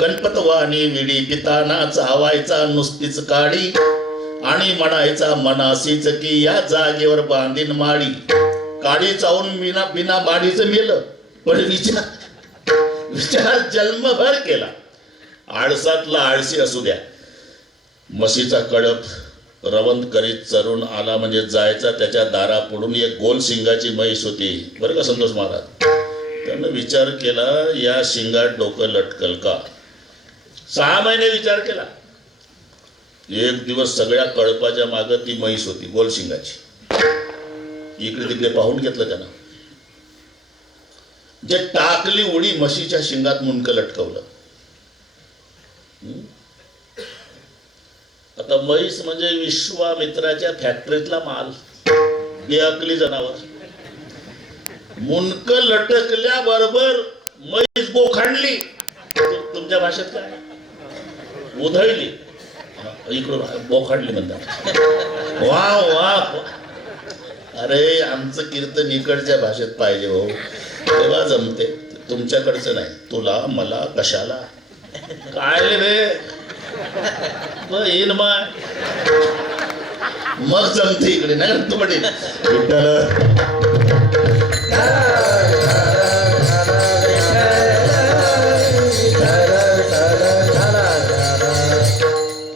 गणपतवाणी विडी पिताना चावायचा नुसतीच काडी आणि म्हणायचा मनासीच की या जागेवर बांधीन माडी. काडी चावून बिना बाडीचं मेलं, पण विचार जन्मभर केला. आळसातला आळशी असू द्या. म्हशीचा कळप रवंत करीत चरून आला म्हणजे जायचा त्याच्या दारापुढून एक गोल शिंगाची म्हैस होती बरं का संतोष महाराज. त्यानं विचार केला या शिंगात डोकं लटकल का. 6 महिने विचार केला. एक दिवस सगळ्या कळपाच्या मागं ती म्हैस होती गोल शिंगाची. इकडे तिकडे पाहून घेतलं त्यानं. जे टाकली उडी म्हशीच्या शिंगात मुंडकं लटकवलं. आता म्हैस म्हणजे विश्वामित्राच्या फॅक्टरीतला माल, बेअकली जनावर. मुंडकं लटकल्याबरोबर म्हैस बोखांडली. तुमच्या भाषेत काय उधळली, इकडून बोखांडली म्हणतात. वा वा, अरे आमचं कीर्तन इकडच्या भाषेत पाहिजे हो, तेव्हा जमते. तुमच्याकडचं नाही. तुला मला कशाला काय रे येईन मग जमते इकडे नाही तू पडेल.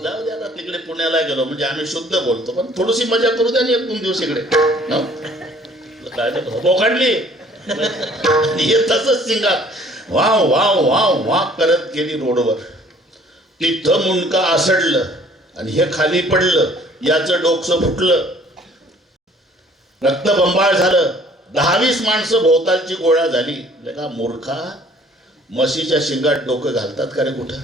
जाऊ दे आता, तिकडे पुण्याला गेलो म्हणजे आम्ही शुद्ध बोलतो, पण थोडीशी मजा करू द्या. 1-2 दिवस इकडे काय बोखांडली तसंच सिंगात वाव वाव वाव वाव करत गेली रोडवर. तिथं मुंडका आसडलं आणि हे खाली पडलं. याचं डोकं फुटलं, रक्तबंबाळ झालं. 10-20 माणसं भोवतालची गोळा झाली. का मूर्खा, म्हशीच्या शिंगात डोकं घालतात का रे कुठं?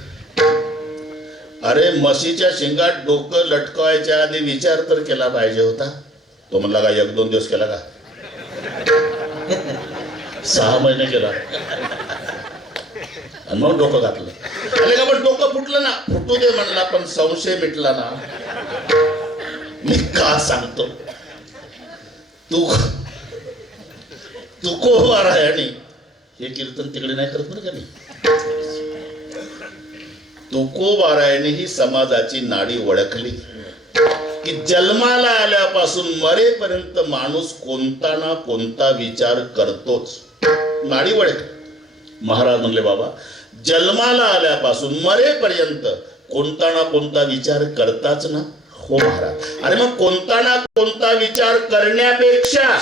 अरे म्हशीच्या शिंगात डोकं लटकवायच्या आधी विचार तर केला पाहिजे होता. तो म्हणला का 1-2 दिवस केला का? 6 महिने केला आणि मग डोकं घातलं. अरे का पण डोकं फुटलं ना, फुटू दे म्हणला, पण संशय मिटला ना. मी का सांगतो, तू कोवार आहे. आणि हे कीर्तन तिकडे नाही करत बरं का मी. तुकोबारायने ही समाजाची नाडी ओळखली की जन्माला आल्यापासून मरेपर्यंत माणूस कोणता ना कोणता विचार करतोच. नाडी ओळख. महाराज म्हणले बाबा जन्माला आल्यापासून मरेपर्यंत कोणता ना कोणता विचार करताच ना. हो महाराज. अरे मग कोणता ना कोणता विचार करण्यापेक्षा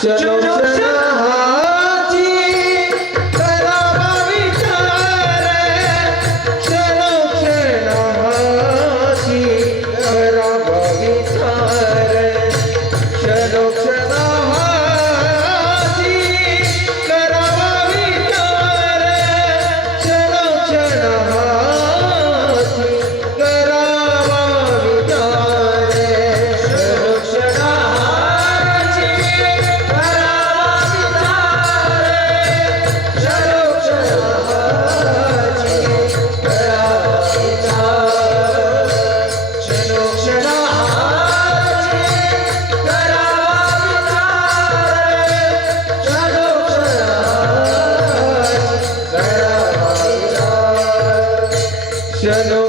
Shano